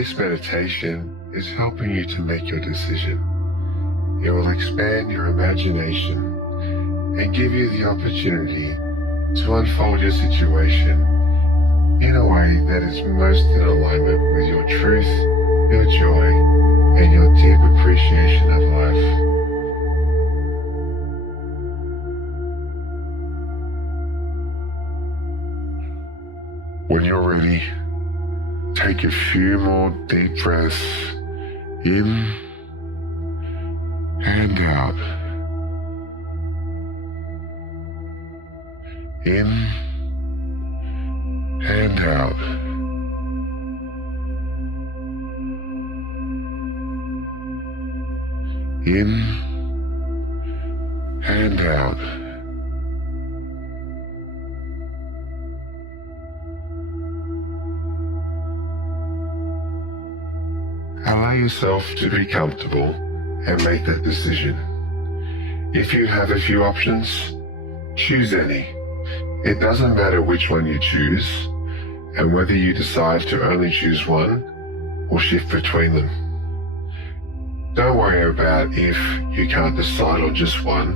This meditation is helping you to make your decision. It will expand your imagination and give you the opportunity to unfold your situation in a way that is most in alignment with your truth, your joy, and your deep appreciation of life. When you're ready, take a few more deep breaths in and out. In and out. In and out. Allow yourself to be comfortable and make that decision. If you have a few options, choose any. It doesn't matter which one you choose, and whether you decide to only choose one or shift between them. Don't worry about if you can't decide on just one,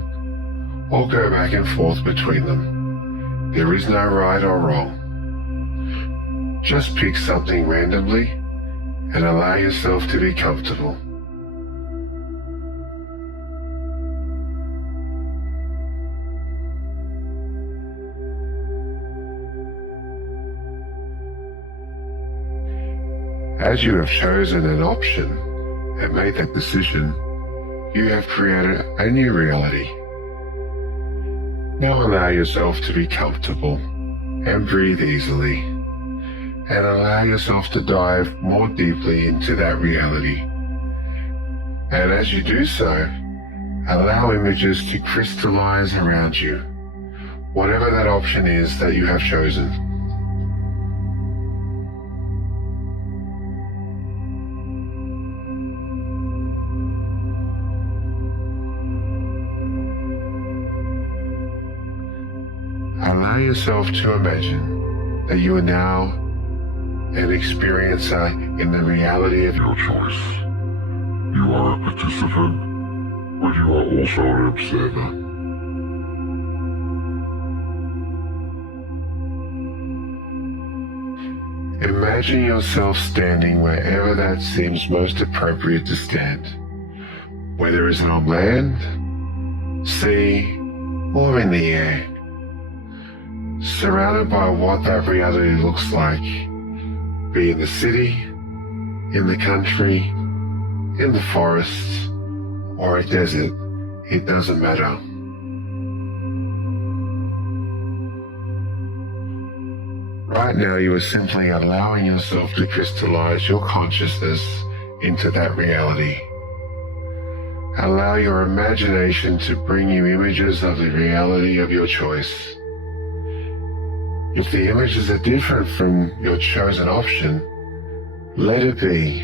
or go back and forth between them. There is no right or wrong. Just pick something randomly and allow yourself to be comfortable. As you have chosen an option and made that decision, you have created a new reality. Now allow yourself to be comfortable and breathe easily, and allow yourself to dive more deeply into that reality. And as you do so, allow images to crystallize around you, whatever that option is that you have chosen. Allow yourself to imagine that you are now an experiencer in the reality of your choice. You are a participant, but you are also an observer. Imagine yourself standing wherever that seems most appropriate to stand, whether it's on land, sea, or in the air. Surrounded by what that reality looks like, be in the city, in the country, in the forest, or a desert, it doesn't matter. Right now you are simply allowing yourself to crystallize your consciousness into that reality. Allow your imagination to bring you images of the reality of your choice. If the images are different from your chosen option, let it be,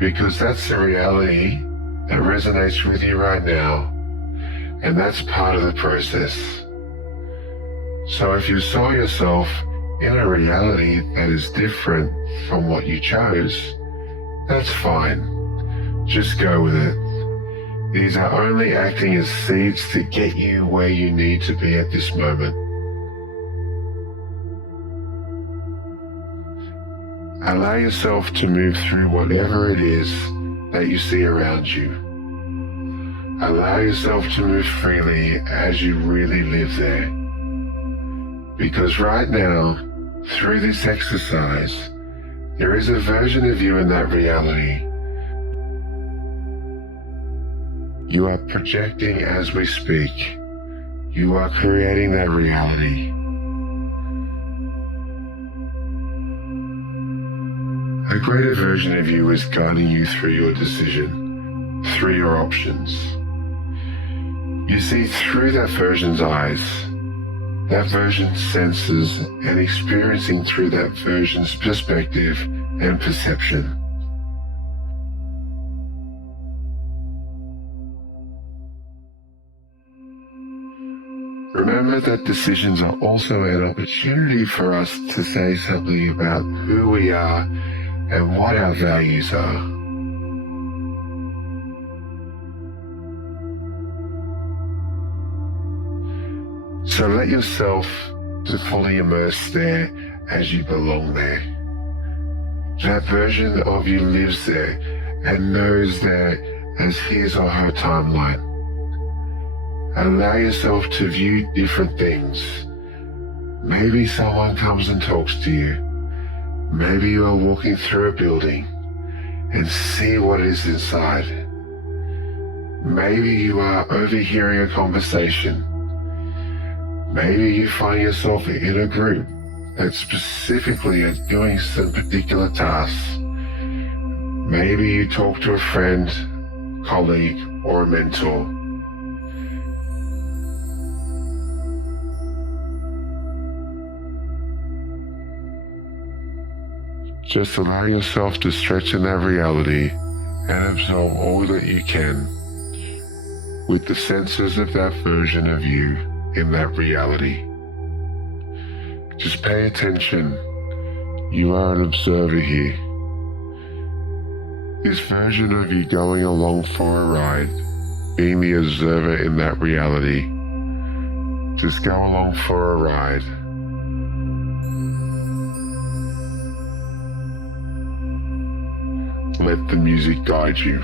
because that's the reality that resonates with you right now, and that's part of the process. So if you saw yourself in a reality that is different from what you chose, that's fine. Just go with it. These are only acting as seeds to get you where you need to be at this moment. Allow yourself to move through whatever it is that you see around you. Allow yourself to move freely as you really live there. Because right now, through this exercise, there is a version of you in that reality. You are projecting as we speak. You are creating that reality. A greater version of you is guiding you through your decision, through your options. You see through that version's eyes, that version's senses, and experiencing through that version's perspective and perception. Remember that decisions are also an opportunity for us to say something about who we are and what our values are. So let yourself to fully immerse there as you belong there. That version of you lives there and knows that as his or her timeline. Allow yourself to view different things. Maybe someone comes and talks to you. Maybe you are walking through a building and see what is inside. Maybe you are overhearing a conversation. Maybe you find yourself in a group that specifically are doing some particular tasks. Maybe you talk to a friend, colleague, or a mentor. Just allow yourself to stretch in that reality and absorb all that you can with the senses of that version of you in that reality. Just pay attention. You are an observer here. This version of you going along for a ride, being the observer in that reality. Just go along for a ride. Let the music guide you.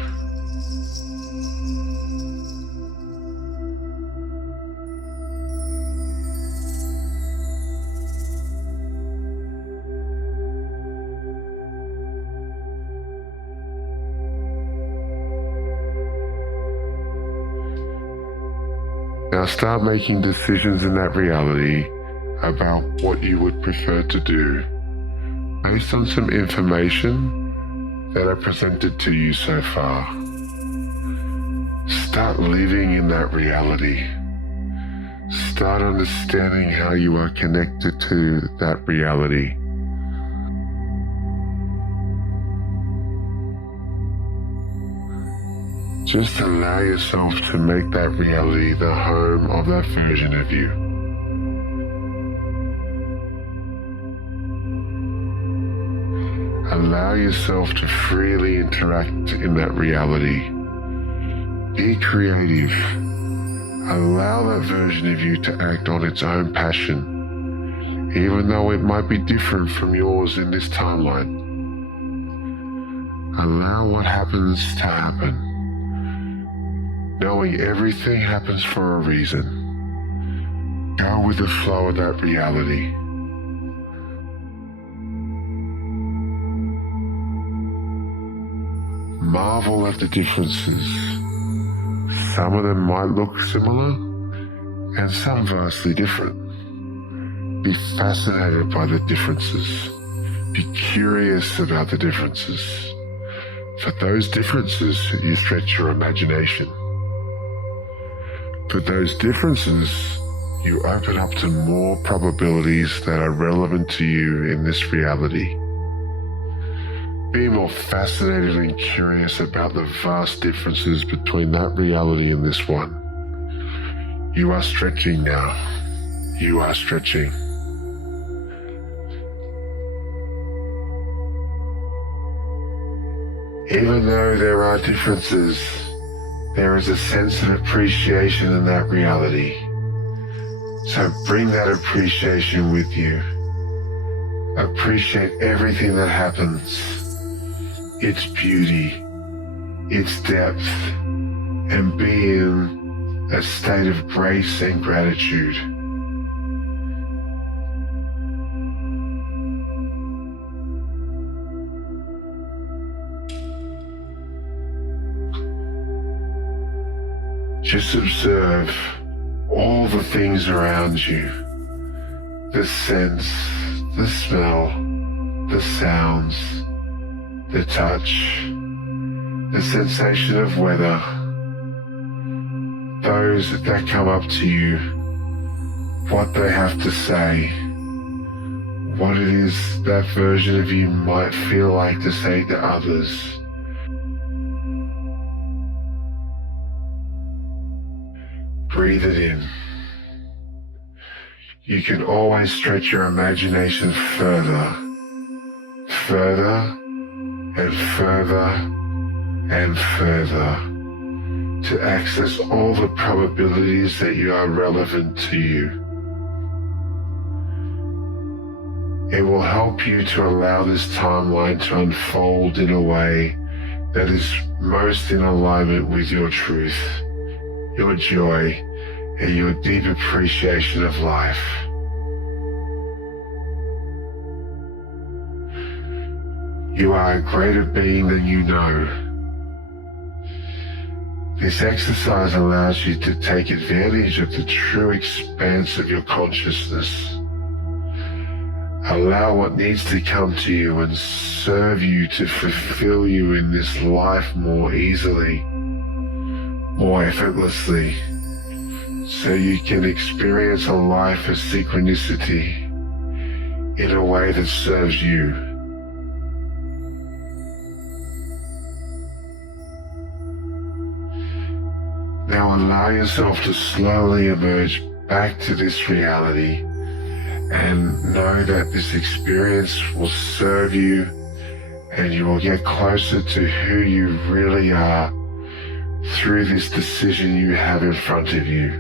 Now start making decisions in that reality about what you would prefer to do based on some information that are presented to you so far. Start living in that reality. Start understanding how you are connected to that reality. Just allow yourself to make that reality the home of that version of you. Allow yourself to freely interact in that reality. Be creative. Allow that version of you to act on its own passion, even though it might be different from yours in this timeline. Allow what happens to happen, knowing everything happens for a reason. Go with the flow of that reality. Marvel at the differences. Some of them might look similar, and some vastly different. Be fascinated by the differences. Be curious about the differences. For those differences, you stretch your imagination. For those differences, you open up to more probabilities that are relevant to you in this reality. Be more fascinated and curious about the vast differences between that reality and this one. You are stretching now. You are stretching. Even though there are differences, there is a sense of appreciation in that reality. So bring that appreciation with you. Appreciate everything that happens, its beauty, its depth, and be in a state of grace and gratitude. Just observe all the things around you, the scents, the smell, the sounds, the touch, the sensation of weather, those that come up to you, what they have to say, what it is that version of you might feel like to say to others. Breathe it in. You can always stretch your imagination further, further, and further and further to access all the probabilities that you are relevant to you. It will help you to allow this timeline to unfold in a way that is most in alignment with your truth, your joy, and your deep appreciation of life. You are a greater being than you know. This exercise allows you to take advantage of the true expanse of your consciousness. Allow what needs to come to you and serve you to fulfill you in this life more easily, more effortlessly, so you can experience a life of synchronicity in a way that serves you. Now allow yourself to slowly emerge back to this reality and know that this experience will serve you and you will get closer to who you really are through this decision you have in front of you.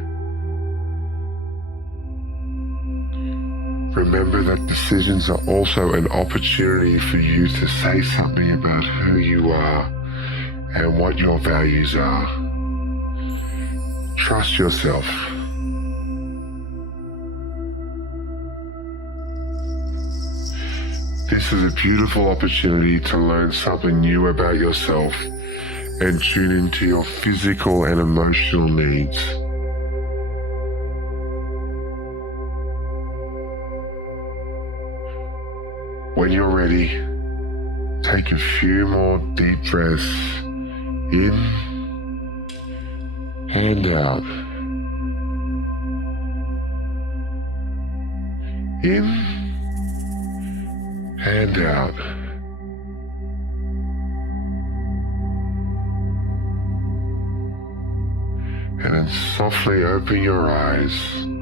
Remember that decisions are also an opportunity for you to say something about who you are and what your values are. Trust yourself. This is a beautiful opportunity to learn something new about yourself and tune into your physical and emotional needs. When you're ready, take a few more deep breaths in and out. In and out. And then softly open your eyes.